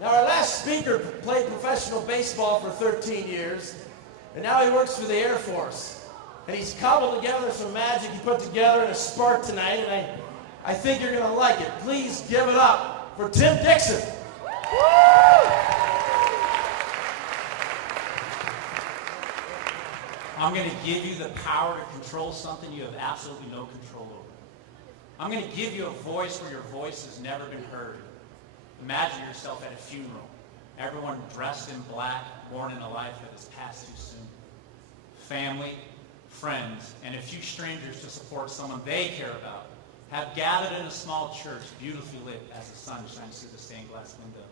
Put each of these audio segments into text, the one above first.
Now, our last speaker played professional baseball for 13 years, and now he works for the Air Force. And he's cobbled together some magic he put together in a spark tonight, and I think you're going to like it. Please give it up for Tim Dixon. I'm going to give you the power to control something you have absolutely no control over. I'm going to give you a voice where your voice has never been heard. Imagine yourself at a funeral. Everyone dressed in black, mourning a life that has passed too soon. Family, friends, and a few strangers to support someone they care about have gathered in a small church beautifully lit as the sun shines through the stained glass windows.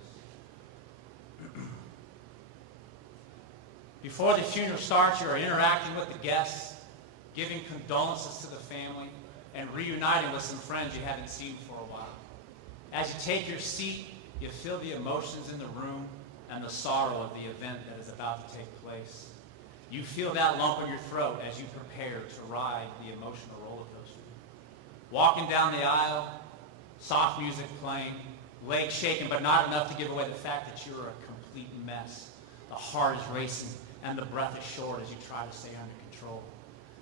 Before the funeral starts, you are interacting with the guests, giving condolences to the family, and reuniting with some friends you haven't seen for a while. As you take your seat, you feel the emotions in the room and the sorrow of the event that is about to take place. You feel that lump in your throat as you prepare to ride the emotional roller coaster. Walking down the aisle, soft music playing, legs shaking, but not enough to give away the fact that you're a complete mess. The heart is racing and the breath is short as you try to stay under control.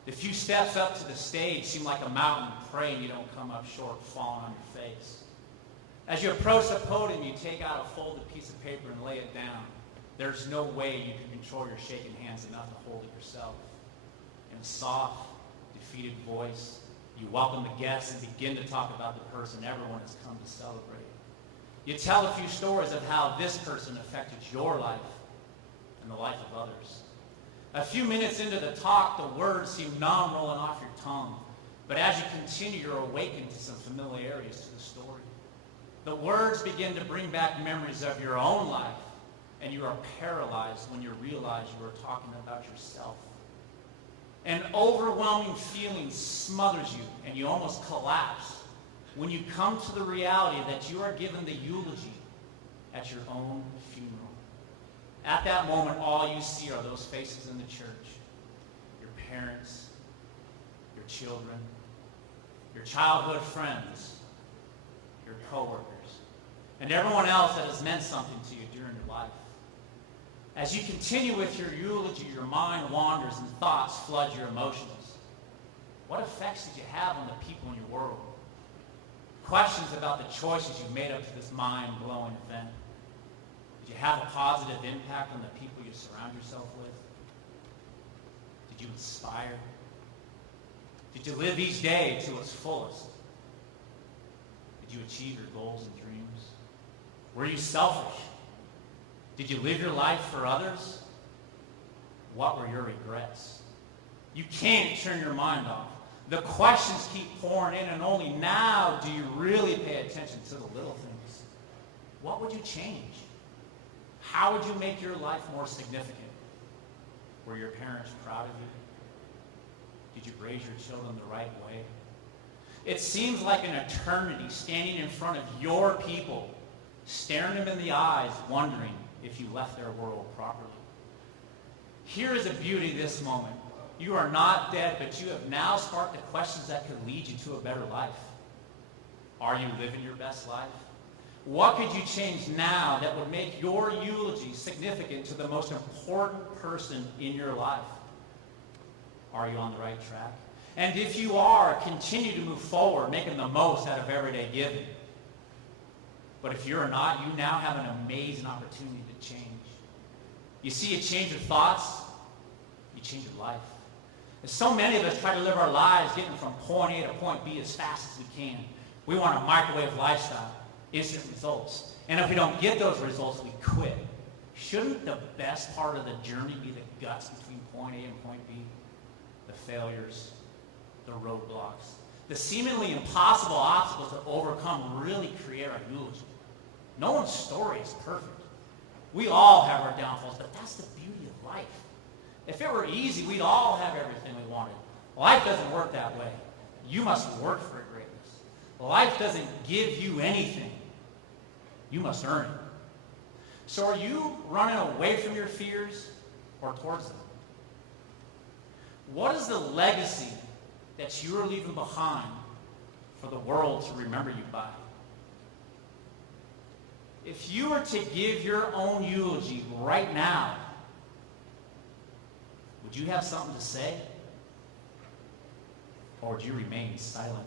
The few steps up to the stage seem like a mountain, praying you don't come up short, falling on your face. As you approach the podium, you take out a folded piece of paper and lay it down. There's no way you can control your shaking hands enough to hold it yourself. In a soft, defeated voice, you welcome the guests and begin to talk about the person everyone has come to celebrate. You tell a few stories of how this person affected your life and the life of others. A few minutes into the talk, the words seem numb rolling off your tongue. But as you continue, you're awakened to some familiarities to the story. The words begin to bring back memories of your own life, and you are paralyzed when you realize you are talking about yourself. An overwhelming feeling smothers you, and you almost collapse when you come to the reality that you are given the eulogy at your own funeral. At that moment, all you see are those faces in the church. Your parents, your children, your childhood friends, your coworkers, and everyone else that has meant something to you during your life. As you continue with your eulogy, your mind wanders and thoughts flood your emotions. What effects did you have on the people in your world? Questions about the choices you made up to this mind-blowing event. Did you have a positive impact on the people you surround yourself with? Did you inspire? Did you live each day to its fullest? Did you achieve your goals and dreams? Were you selfish? Did you live your life for others? What were your regrets? You can't turn your mind off. The questions keep pouring in, and only now do you really pay attention to the little things. What would you change? How would you make your life more significant? Were your parents proud of you? Did you raise your children the right way? It seems like an eternity standing in front of your people, staring them in the eyes, wondering if you left their world properly. Here is the beauty of this moment. You are not dead, but you have now sparked the questions that could lead you to a better life. Are you living your best life? What could you change now that would make your eulogy significant to the most important person in your life? Are you on the right track? And if you are, continue to move forward, making the most out of everyday giving. But if you're not, you now have an amazing opportunity to change. You see, you change your thoughts, you change your life. And so many of us try to live our lives getting from point A to point B as fast as we can. We want a microwave lifestyle, instant results. And if we don't get those results, we quit. Shouldn't the best part of the journey be the guts between point A and point B? The failures, the roadblocks, the seemingly impossible obstacles to overcome really create our eulogy. No one's story is perfect. We all have our downfalls, but that's the beauty of life. If it were easy, we'd all have everything we wanted. Life doesn't work that way. You must work for greatness. Life doesn't give you anything. You must earn it. So are you running away from your fears or towards them? What is the legacy that you are leaving behind for the world to remember you by? If you were to give your own eulogy right now, would you have something to say? Or would you remain silent?